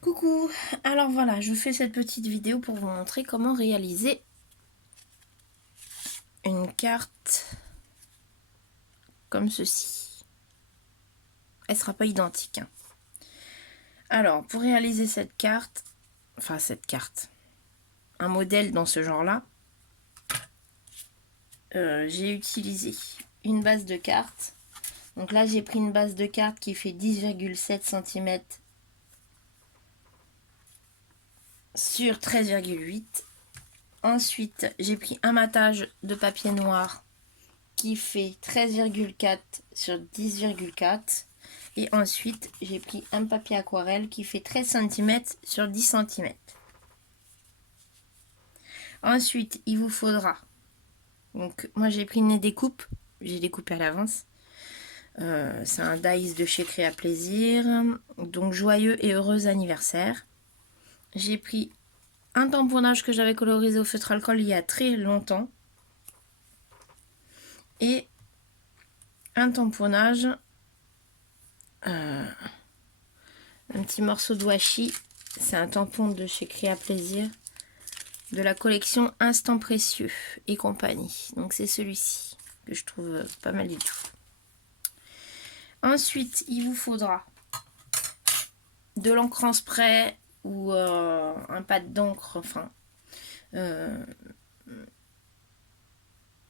Coucou, alors voilà, je fais cette petite vidéo pour vous montrer comment réaliser une carte comme ceci. Elle sera pas identique, hein. Alors, pour réaliser cette carte, un modèle dans ce genre-là, j'ai utilisé une base de carte. Donc là, j'ai pris une base de carte qui fait 10,7 cm sur 13,8. Ensuite, j'ai pris un matage de papier noir qui fait 13,4 sur 10,4. Et ensuite, j'ai pris un papier aquarelle qui fait 13 cm sur 10 cm. Ensuite, il vous faudra... Donc, moi, j'ai pris une découpe. J'ai découpé à l'avance. C'est un dice de chez Créa Plaisir. Donc, joyeux et heureux anniversaire. J'ai pris un tamponnage que j'avais colorisé au feutre alcool il y a très longtemps. Et un tamponnage... un petit morceau de washi. C'est un tampon de chez Créa Plaisir. De la collection Instant Précieux et compagnie. Donc c'est celui-ci que je trouve pas mal du tout. Ensuite, il vous faudra de l'encre en spray ou un pad d'encre, enfin,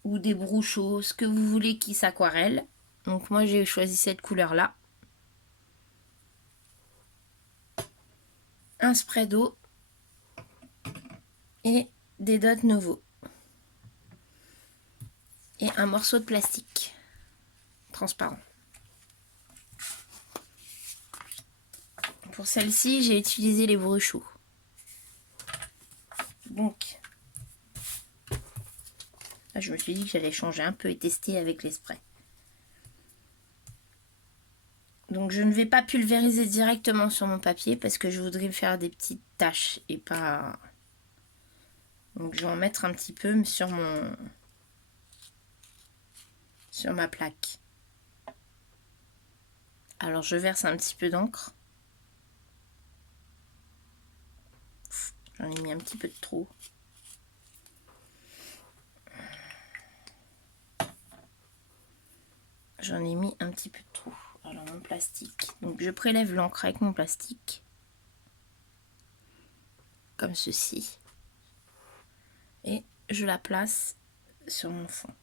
ou des brouchos, ce que vous voulez qui s'aquarelle. Donc moi j'ai choisi cette couleur-là. Un spray d'eau et des dots nouveaux. Et un morceau de plastique transparent. Pour celle-ci, j'ai utilisé les bruchos. Donc, là, je me suis dit que j'allais changer un peu et tester avec les sprays. Donc, je ne vais pas pulvériser directement sur mon papier parce que je voudrais faire des petites taches et pas... Donc, je vais en mettre un petit peu sur ma plaque. Alors, je verse un petit peu d'encre. J'en ai mis un petit peu de trop. J'en ai mis un petit peu de trop. Alors, mon plastique. Donc, je prélève l'encre avec mon plastique. Comme ceci. Et je la place sur mon fond.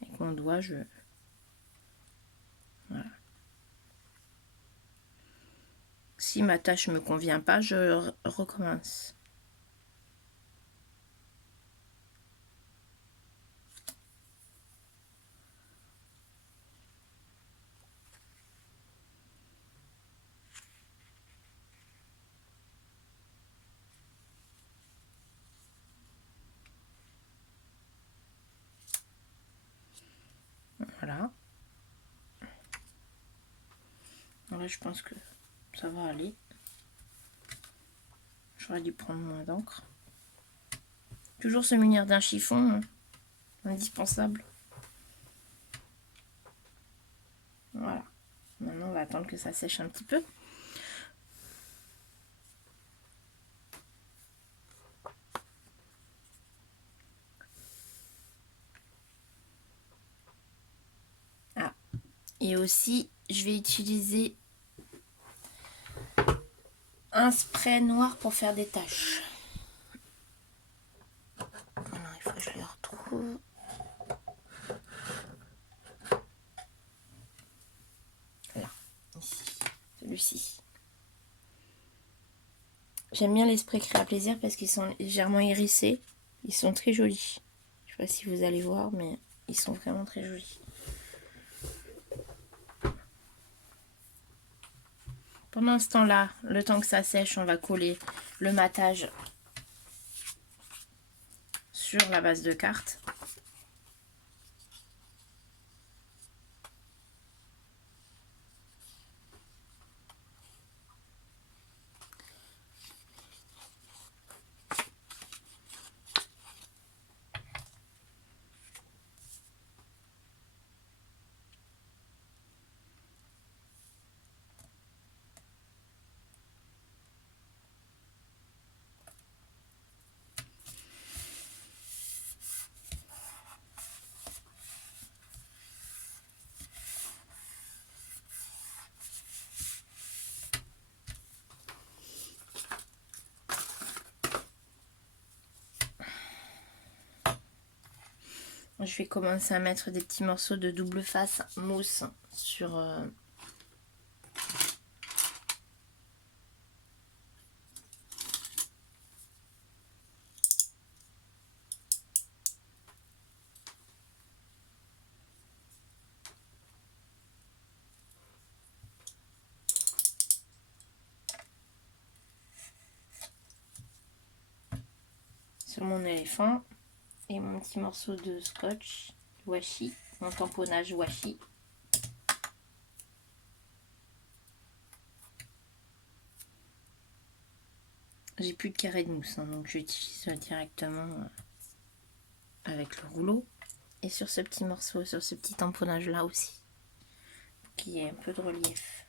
Avec mon doigt, voilà. Si ma tâche ne me convient pas, je recommence. Voilà. Là, je pense que ça va aller. J'aurais dû prendre moins d'encre. Toujours se munir d'un chiffon, hein, indispensable. Voilà. Maintenant, on va attendre que ça sèche un petit peu. Ah. Et aussi, je vais utiliser un spray noir pour faire des taches. Alors, il faut que je le retrouve. Là, ici, celui-ci. J'aime bien les sprays Créa Plaisir parce qu'ils sont légèrement hérissés. Ils sont très jolis. Je sais pas si vous allez voir, mais ils sont vraiment très jolis. Pendant ce temps-là, le temps que ça sèche, on va coller le matage sur la base de carte. je vais commencer à mettre des petits morceaux de double face mousse sur mon éléphant et mon petit morceau de scotch washi, mon tamponnage washi. J'ai plus de carré de mousse, hein, donc j'utilise directement avec le rouleau. Et sur ce petit morceau, sur ce petit tamponnage là aussi, pour qu'il y ait un peu de relief.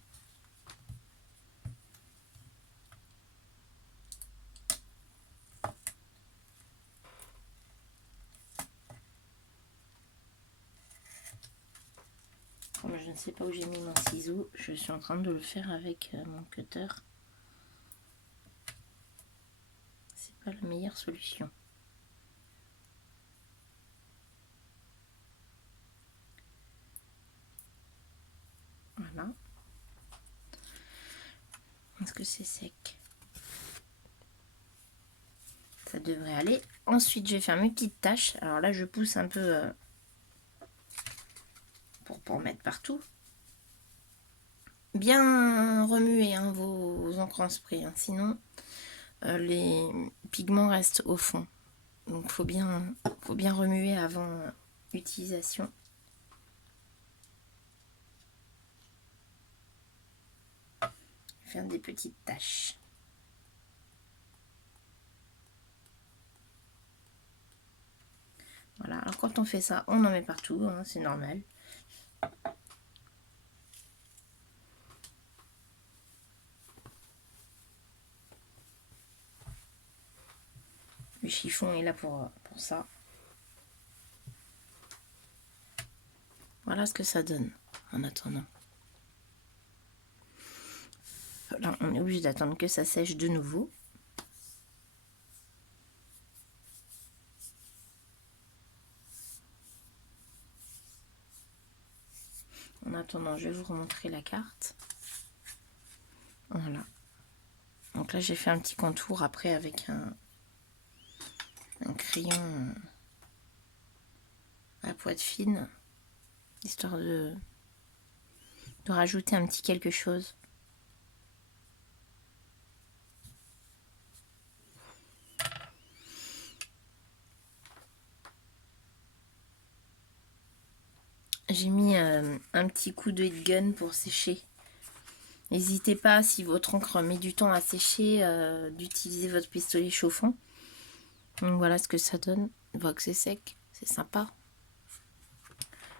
Comme je ne sais pas où j'ai mis mon ciseau, je suis en train de le faire avec mon cutter. C'est pas la meilleure solution. Voilà. Est-ce que c'est sec? Ça devrait aller. Ensuite, je vais faire mes petites taches. Alors là, je pousse un peu pour pas en mettre partout. Bien remuer hein, vos encres en spray, hein, sinon les pigments restent au fond. Donc faut bien remuer avant utilisation. Faire des petites taches. Voilà, alors quand on fait ça, on en met partout, hein, c'est normal. Le chiffon est là pour ça. Voilà ce que ça donne en attendant. Là, on est obligé d'attendre que ça sèche de nouveau. En attendant, je vais vous remontrer la carte. Voilà. Donc là, j'ai fait un petit contour après avec un crayon à pointe fine, histoire de rajouter un petit quelque chose. J'ai mis un petit coup de heat gun pour sécher. N'hésitez pas, si votre encre met du temps à sécher, d'utiliser votre pistolet chauffant. Donc voilà ce que ça donne. On voit que c'est sec, c'est sympa.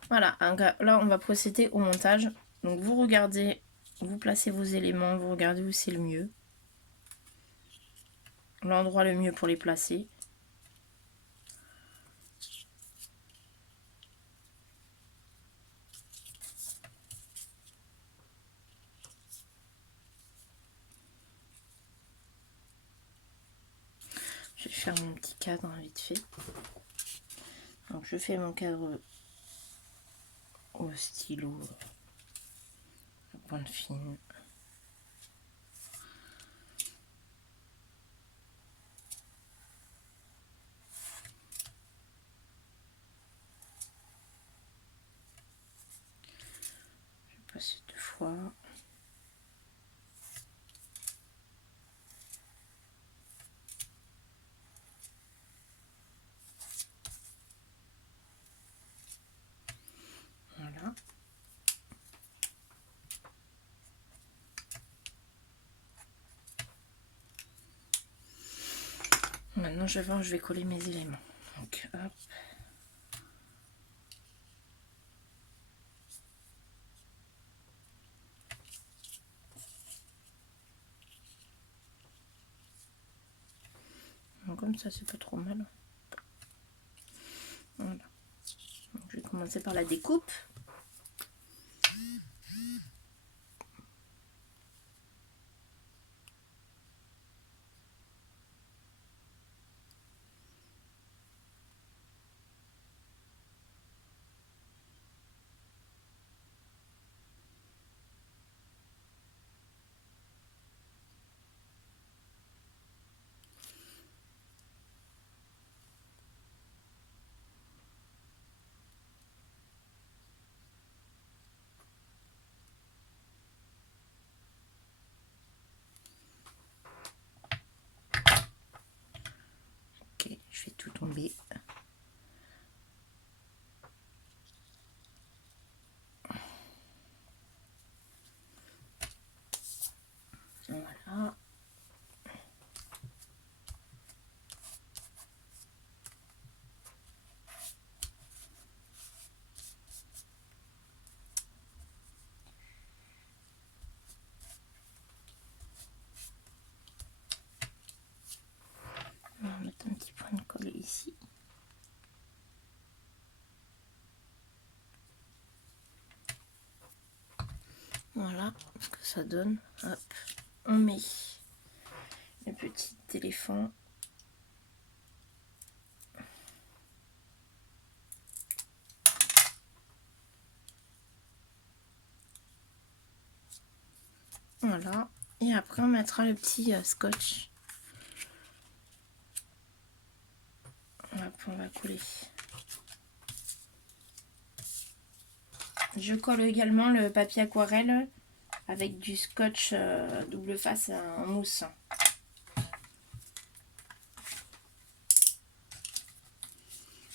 Voilà, là on va procéder au montage. Donc vous regardez, vous placez vos éléments, vous regardez où c'est le mieux. L'endroit le mieux pour les placer. Je vais faire mon petit cadre vite fait. Donc je fais mon cadre au stylo à pointe fine. Je vais passer 2 fois. Voilà. Maintenant je vais voir où je vais coller mes éléments. Donc hop. Donc, comme ça c'est pas trop mal. Voilà. Donc, je vais commencer par la découpe. Je fais tout tomber. Voilà. On va mettre un petit point de colle ici. Voilà ce que ça donne. Hop. On met le petit éléphant. Voilà. Et après on mettra le petit scotch. Hop, on va coller. Je colle également le papier aquarelle avec du scotch double face en mousse.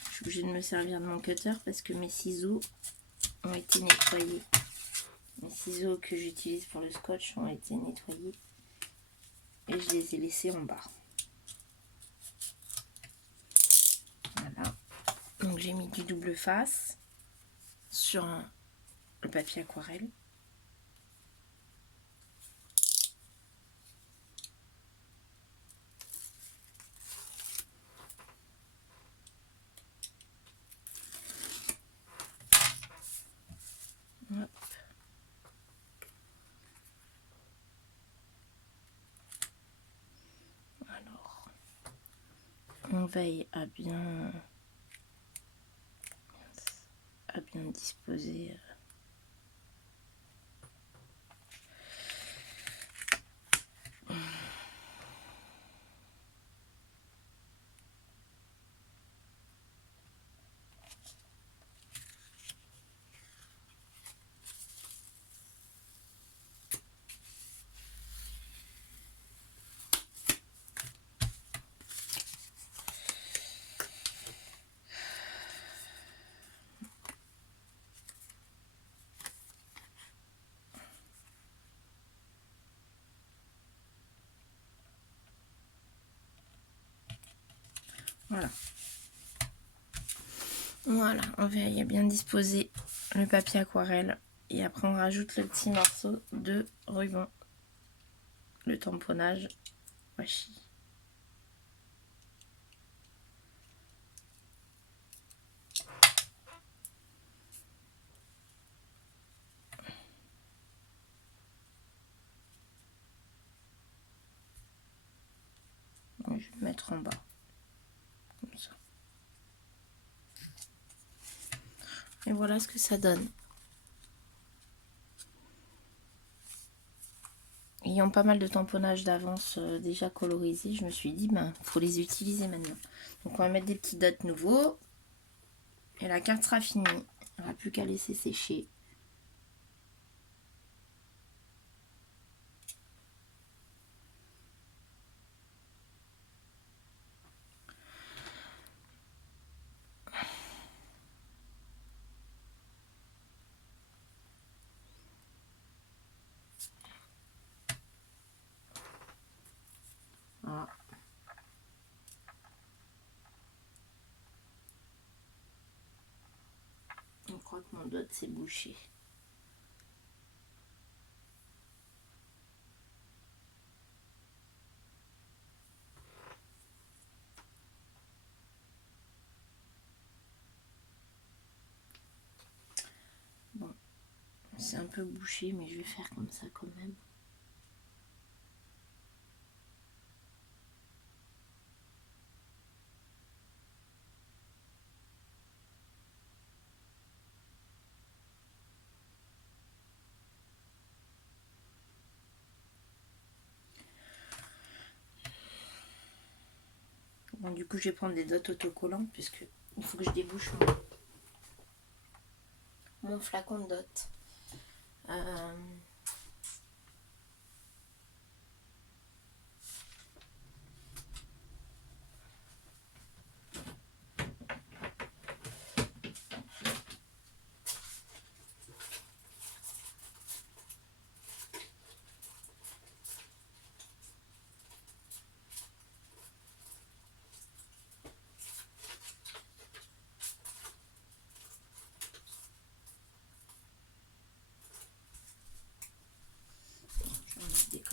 Je suis obligée de me servir de mon cutter parce que mes ciseaux ont été nettoyés. Les ciseaux que j'utilise pour le scotch ont été nettoyés et je les ai laissés en bas. Voilà. Donc j'ai mis du double face sur le papier aquarelle. Hop. Alors, on veille à bien disposer. Voilà. Voilà, on veille à bien disposer le papier aquarelle et après on rajoute le petit morceau de ruban, le tamponnage washi. Je vais le mettre en bas, comme ça. Et voilà ce que ça donne. Ayant pas mal de tamponnage d'avance déjà colorisé, je me suis dit, ben, faut les utiliser maintenant. Donc on va mettre des petits dots nouveaux. Et la carte sera finie. Il n'y aura plus qu'à laisser sécher. Voilà. Je crois que mon dot s'est bouché. Bon, c'est un peu bouché, mais je vais faire comme ça quand même. Bon, du coup, je vais prendre des dots autocollants puisque il faut que je débouche mon flacon de dots.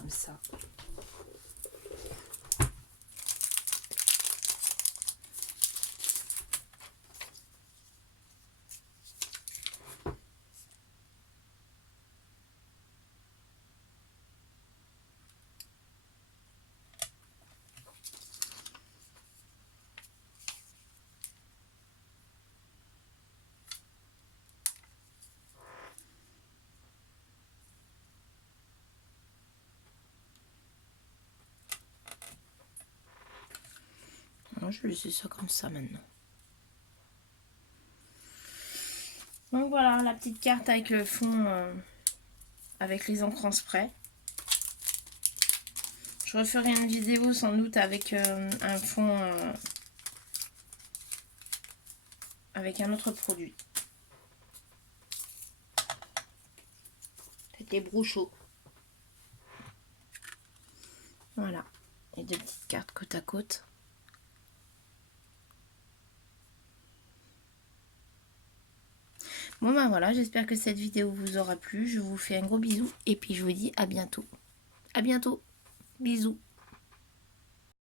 comme ça. Je vais laisser ça comme ça maintenant. Donc voilà la petite carte avec le fond, avec les encres en spray. Je referai une vidéo sans doute avec un fond, avec un autre produit. Peut-être les brochaux. Voilà, et deux petites cartes côte à côte. Bon ben voilà, j'espère que cette vidéo vous aura plu. Je vous fais un gros bisou et puis je vous dis à bientôt. À bientôt. Bisous.